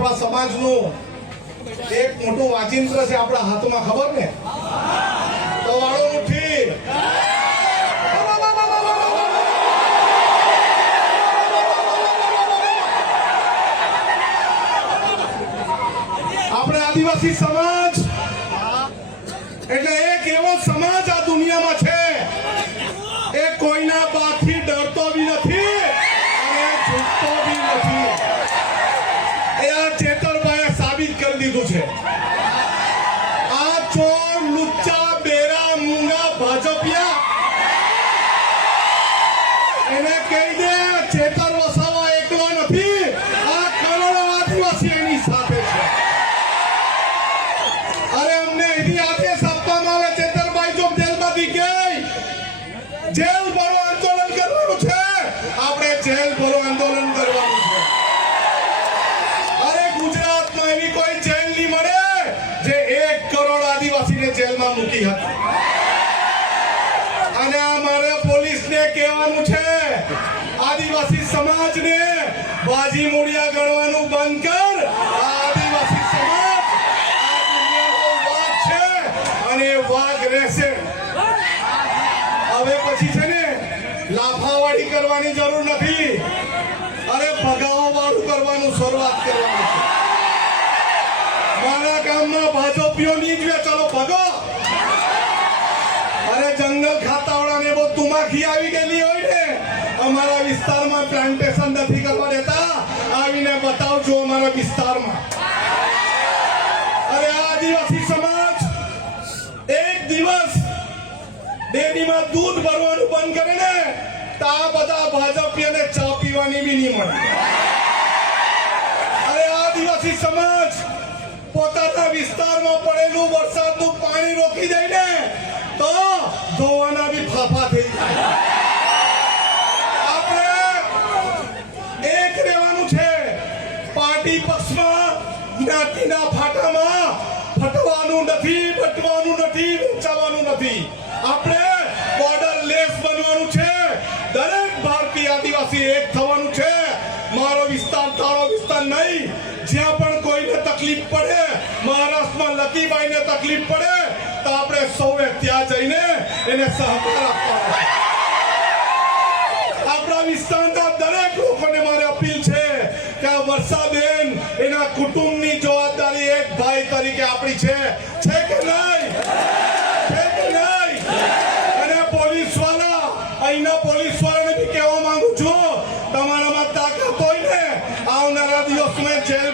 આપણા સમાજનું એક મોટું વાચિંત્ર છે આપણા હાથમાં, ખબર ને? તો વાળો મુઠ્ઠી આપણે આદિવાસી સમાજ એટલે એક એવો સમાજ આ દુનિયામાં છે એ કોઈના બાથી ડરતો બી નથી અને ઝૂકતો બી નથી. એ આ ચેતરભાઈએ સાબિત કરી દીધું છે. આ ચોર, લુચ્ચા, બેરા, મૂંગા, ભાજપિયા એને કહી દે ચેતર વસાવા એકલો નથી, આ કરોડો આદિવાસી એની સાથે છે. અરે અમને એથી આદેશ આપવામાં આવે ચેતરભાઈ જો જેલમાંથી ગઈ જેલ ભરો આંદોલન કરવાનું છે, આપણે જેલ ભરો આંદોલન કરવાનું છે. અરે ગુજરાતમાં એવી કોઈ જેલ નહીં મળે જે 1 કરોડ આદિવાસીને જેલમાં મૂકી હતી. અને આ મારે પોલીસને કહેવાનું છે, આદિવાસી સમાજને બાજી મૂળિયા ગણવાનું બંધ કર. આ આદિવાસી સમાજ આ દુનિયાનો વાઘ છે અને વાઘ રહેશે. હવે પછી છે ને લાફાવાળી કરવાની જરૂર નથી. અરે ભગાવા વાળું કરવાનું શરૂઆત કરવાનું છે. મારા ગામમાં ભાજપીઓ નહીં જ ચાલો ભગો. અરે જંગલ ખાતાવાળાને બહુ તુમાખી આવી ગયેલી હોય ને, અમારા વિસ્તારમાં પ્લાન્ટેશન નથી કરવા દેતા, આવીને બતાવજો અમારા વિસ્તારમાં. અરે આદિવાસી સમાજ એક દિવસ ડેરીમાં દૂધ ભરવાનું બંધ કરે ને તો આ બધા ભાજપીઓને ચા પીવાની બી નહીં મળે. અરે આદિવાસી સમાજ પોતાના વિસ્તારમાં પડેલું વરસાદનું પાણી રોકી દે ને તો ધોવાના બી ફાફા થઈ જાય. આપણે એક રહેવાનું છે. પાર્ટી પક્ષમાં જ્ઞાતિના ફાટામાં ફટવાનું નથી, બટવાનું નથી, વેચાવાનું નથી. આપણે બોર્ડર લેસ બનવાનું છે. દરેક ભારતીય આદિવાસી એક થવાનું છે. મારો વિસ્તાર તારો વિસ્તાર નહીં. જ્યાં પણ કોઈને તકલીફ પડે, મહારાષ્ટ્રમાં લકીભાઈને તકલીફ પડે તો આપણે સૌએ ત્યાં જઈને એને સહકાર આપવાનો. આપણા વિસ્તારના દરેક લોકોને મારે અપીલ છે કે આ વર્ષાબેન એના કુટુંબની જવાબદારી એક ભાઈ તરીકે આપણી છે કે નહીં? છે કે નહીં? અને પોલીસવાળા, અહીંના પોલીસવાળાને બી કહેવા માંગુ છું, તમારામાં તાકાત હોય ને આવનારા દિવસમાં જેલ